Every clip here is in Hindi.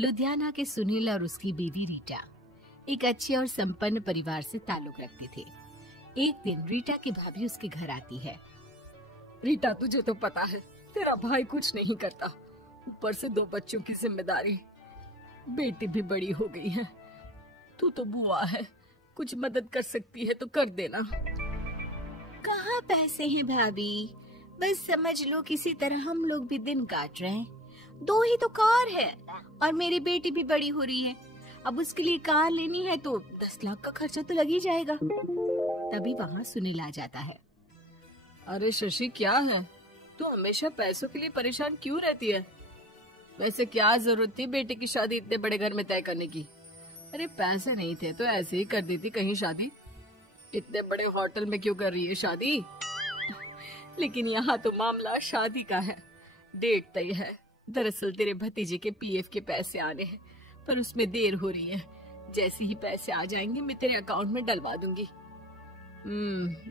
लुधियाना के सुनील और उसकी बीवी रीटा एक अच्छे और संपन्न परिवार से ताल्लुक रखते थे। एक दिन रीटा की भाभी उसके घर आती है। रीटा, तुझे तो पता है तेरा भाई कुछ नहीं करता, ऊपर से 2 बच्चों की जिम्मेदारी, बेटी भी बड़ी हो गई है। तू तो बुआ है, कुछ मदद कर सकती है तो कर देना। कहाँ पैसे हैं भाभी, बस समझ लो किसी तरह हम लोग भी दिन काट रहे हैं। 2 ही तो कार है और मेरी बेटी भी बड़ी हो रही है। अब उसके लिए कार लेनी है तो 10 लाख का खर्चा तो लग ही जाएगा। तभी वहाँ सुनील आ जाता है। अरे शशि, क्या है, तू हमेशा पैसों के लिए परेशान क्यों रहती है? वैसे क्या जरूरत थी बेटी की शादी इतने बड़े घर में तय करने की? अरे पैसे नहीं थे तो ऐसे ही कर देती कहीं शादी। इतने बड़े होटल में क्यों कर रही है शादी? लेकिन यहाँ तो मामला शादी का है, डेट तय है। दरअसल तेरे भतीजे के पीएफ के पैसे आने हैं, पर उसमें देर हो रही है। जैसे ही पैसे आ जाएंगे मैं तेरे अकाउंट में डलवा दूंगी।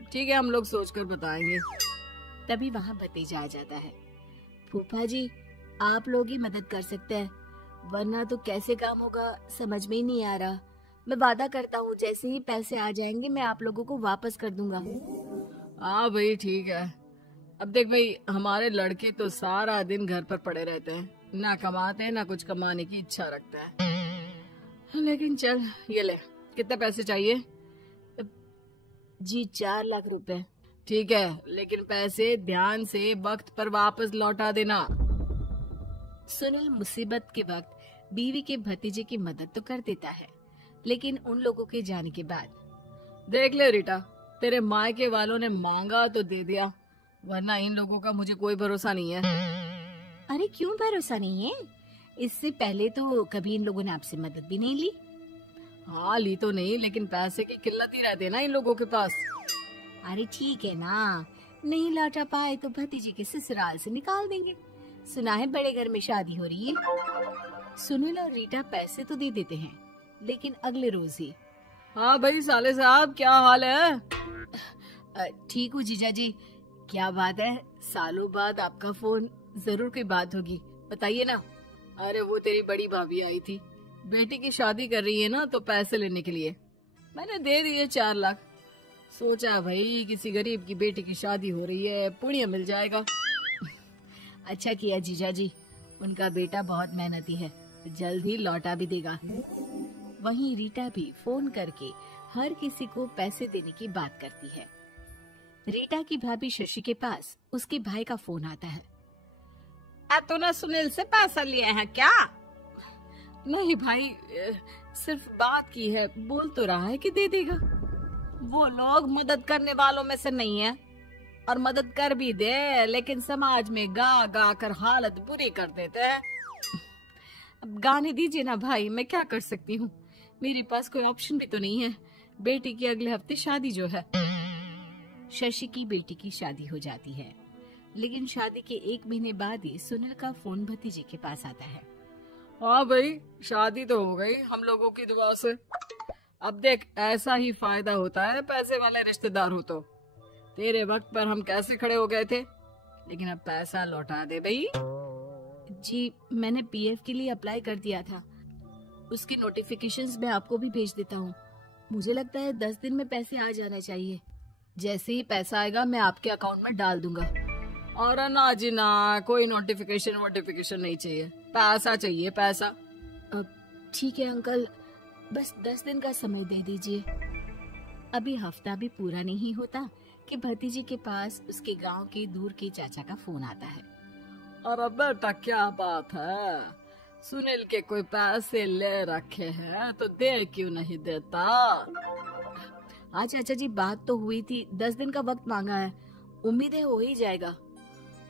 ठीक है, हम लोग सोचकर बताएंगे। तभी वहाँ भतीजा आ जाता है। फूफा जी, आप लोग ही मदद कर सकते हैं, वरना तो कैसे काम होगा समझ में ही नहीं आ रहा। मैं वादा करता हूँ जैसे ही पैसे आ जाएंगे मैं आप लोगों को वापस कर दूंगा। हाँ भाई, ठीक है। अब देख भाई, हमारे लड़के तो सारा दिन घर पर पड़े रहते हैं, ना कमाते हैं ना कुछ कमाने की इच्छा रखता है। लेकिन चल, ये ले, कितने पैसे चाहिए? जी 4 लाख रुपए। ठीक है, लेकिन पैसे ध्यान से वक्त पर वापस लौटा देना। सुनील मुसीबत के वक्त बीवी के भतीजे की मदद तो कर देता है, लेकिन उन लोगों के जाने के बाद देख ले रीटा, तेरे मायके वालों ने मांगा तो दे दिया, वरना इन लोगों का मुझे कोई भरोसा नहीं है। अरे क्यों भरोसा नहीं है? इससे पहले तो कभी इन लोगों ने आपसे मदद भी नहीं ली। हाँ, ली तो नहीं, लेकिन पैसे की किल्लत ही रहती है ना इन लोगों के पास। अरे ठीक है ना, नहीं लौटा पाए तो भतीजे के ससुराल से निकाल देंगे। सुना है बड़े घर में शादी हो रही है। सुनील और रीटा पैसे तो दे देते हैं, लेकिन अगले रोज ही। हाँ भाई साले साहब, क्या हाल है? ठीक हूँ जीजा जी। क्या बात है, सालों बाद आपका फोन, जरूर कोई बात होगी, बताइए ना। अरे वो तेरी बड़ी भाभी आई थी, बेटी की शादी कर रही है ना, तो पैसे लेने के लिए मैंने दे दिए 4 लाख। सोचा भाई किसी गरीब की बेटी की शादी हो रही है, पुण्य मिल जाएगा। अच्छा किया जीजा जी, उनका बेटा बहुत मेहनती है, जल्द ही लौटा भी देगा। वहीं रीटा भी फोन करके हर किसी को पैसे देने की बात करती है। रीटा की भाभी शशि के पास उसके भाई का फोन आता है। तूने सुनील से पैसा लिए हैं क्या? नहीं भाई, सिर्फ बात की है, बोल तो रहा है कि दे देगा। वो लोग मदद करने वालों में से नहीं है, और मदद कर भी दे लेकिन समाज में गा गा कर हालत बुरी कर देते हैं। अब गाने दीजिए ना भाई, मैं क्या कर सकती हूँ, मेरे पास कोई ऑप्शन भी तो नहीं है। बेटी की अगले हफ्ते शादी जो है। शशि की बेटी की शादी हो जाती है, लेकिन शादी के 1 महीने बाद ही सुनील का फोन भतीजे के पास आता है। हाँ भाई, शादी तो हो गई हम लोगों की दुआ से। अब देख, ऐसा ही फायदा होता है पैसे वाले रिश्तेदार हो तो। तेरे वक्त पर हम कैसे खड़े हो गए थे, लेकिन अब पैसा लौटा दे भाई। जी, मैंने पीएफ के लिए अप्लाई कर दिया था, उसकी नोटिफिकेशंस मैं आपको भी भेज देता हूँ। मुझे लगता है 10 दिन में पैसे आ जाने चाहिए। जैसे ही पैसा आएगा मैं आपके अकाउंट में डाल दूंगा। और ना जी ना, कोई नोटिफिकेशन नहीं चाहिए, पैसा चाहिए, पैसा। अब ठीक है अंकल, बस 10 दिन का समय दे दीजिए। अभी हफ्ता भी पूरा नहीं होता कि भतीजी के पास उसके गांव के दूर के चाचा का फोन आता है। अरे बेटा, क्या बात है, सुनील के कोई पैसे ले रखे हैं तो दे क्यों नहीं देता? हाँ चाचा जी, बात तो हुई थी, 10 दिन का वक्त मांगा है, उम्मीद है हो ही जाएगा।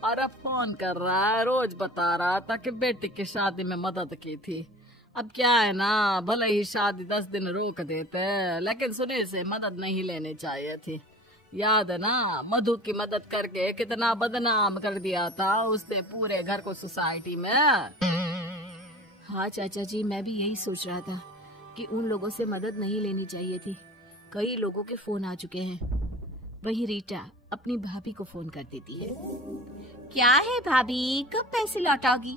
अरे फोन कर रहा है, रोज बता रहा था कि बेटी की शादी में मदद की थी। अब क्या है ना, भले ही शादी 10 दिन रोक देते, लेकिन सुनील से मदद नहीं लेनी चाहिए थी। याद है ना, मधु की मदद करके कितना बदनाम कर दिया था उसने पूरे घर को सोसाइटी में। हाँ चाचा जी, मैं भी यही सोच रहा था कि उन लोगों से मदद नहीं लेनी चाहिए थी। कई लोगों के फोन आ चुके हैं। वही रीटा अपनी भाभी को फोन कर देती है। क्या है भाभी, कब पैसे लौटाओगी?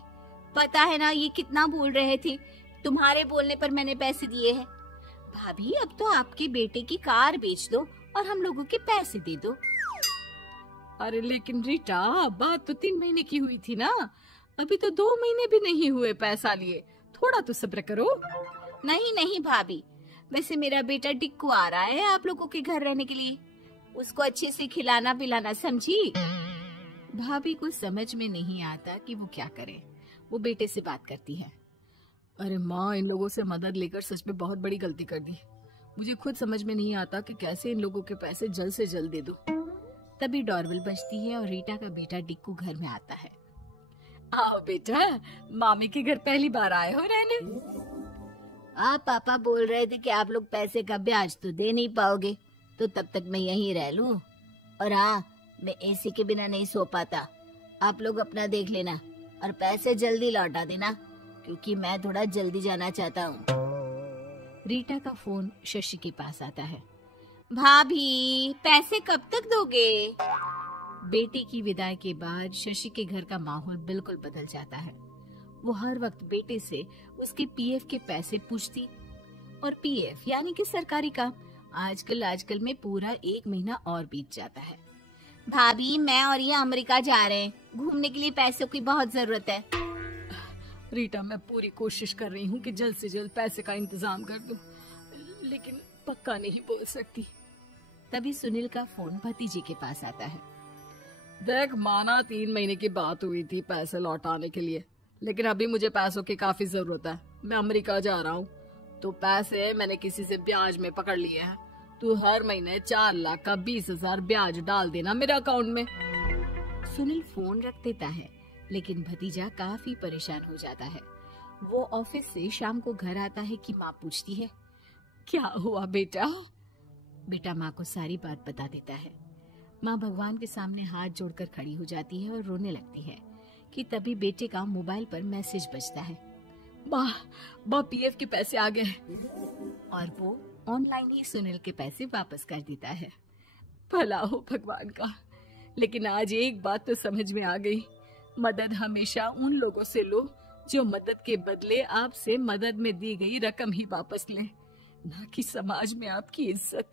पता है ना ये कितना बोल रहे थे, तुम्हारे बोलने पर मैंने पैसे दिए हैं। भाभी अब तो आपके बेटे की कार बेच दो और हम लोगों के पैसे दे दो। अरे लेकिन रीटा, बात तो 3 महीने की हुई थी ना, अभी तो 2 महीने भी नहीं हुए पैसा लिए, थोड़ा तो सब्र करो। नहीं नहीं भाभी, वैसे मेरा बेटा टिक्कू आ रहा है आप लोगों के घर रहने के लिए, उसको अच्छे से खिलाना पिलाना, समझी? भाभी को समझ में नहीं आता कि वो क्या करे। वो बेटे से बात करती है। अरे माँ, इन लोगों से मदद लेकर सच में बहुत बड़ी गलती कर दी। मुझे खुद समझ में नहीं आता कि कैसे इन लोगों के पैसे जल्द से जल्द दे दूं। तभी डोरबेल बजती है और रीटा का बेटा टिक्कू घर में आता है। आओ बेटा, मामी के घर पहली बार आए हो रहने? आप पापा बोल रहे थे कि आप लोग पैसे का ब्याज तो दे नहीं पाओगे, तो तब तक मैं यहीं रह लूं। और हाँ, मैं एसी के बिना नहीं सो पाता। आप लोग अपना देख लेना और पैसे जल्दी लौटा देना, क्योंकि मैं थोड़ा जल्दी जाना चाहता हूँ। रीटा का फोन शशि के पास आता है। भाभी, पैसे कब तक दोगे? बेटे की विदाई के बाद शशि के घर का माहौल बिल्कुल बदल जाता है। वो हर वक्त बेटे से उसके पीएफ के पैसे पूछती, और पीएफ यानी कि सरकारी काम। आजकल में पूरा 1 महीना और बीत जाता है। भाभी, मैं और ये अमेरिका जा रहे हैं, घूमने के लिए पैसों की बहुत जरूरत है। रीटा, मैं पूरी कोशिश कर रही हूँ कि जल्द से जल्द पैसे का इंतजाम कर दूं, लेकिन पक्का नहीं बोल सकती। तभी सुनील का फोन भतीजे के पास आता है। देख माना 3 महीने की बात हुई थी पैसे लौटाने के लिए, लेकिन अभी मुझे पैसों की काफी जरूरत है। मैं अमेरिका जा रहा हूँ, तो पैसे मैंने किसी से ब्याज में पकड़ लिए हैं। तू हर महीने 4 लाख का 20,000 ब्याज डाल देना मेरे अकाउंट में। सुनील फोन रख देता है, लेकिन भतीजा काफी परेशान हो जाता है। वो ऑफिस से शाम को घर आता है कि माँ पूछती है, क्या हुआ बेटा? बेटा माँ को सारी बात बता देता है। माँ भगवान के सामने हाथ जोड़कर खड़ी हो जाती है और रोने लगती है कि तभी बेटे का मोबाइल पर मैसेज बजता है। माँ, पीएफ के पैसे आ गए। और वो ऑनलाइन ही सुनील के पैसे वापस कर देता है। भला हो भगवान का। लेकिन आज एक बात तो समझ में आ गई, मदद हमेशा उन लोगों से लो जो मदद के बदले आपसे मदद में दी गई रकम ही वापस लें, ना कि समाज में आपकी इज्जत।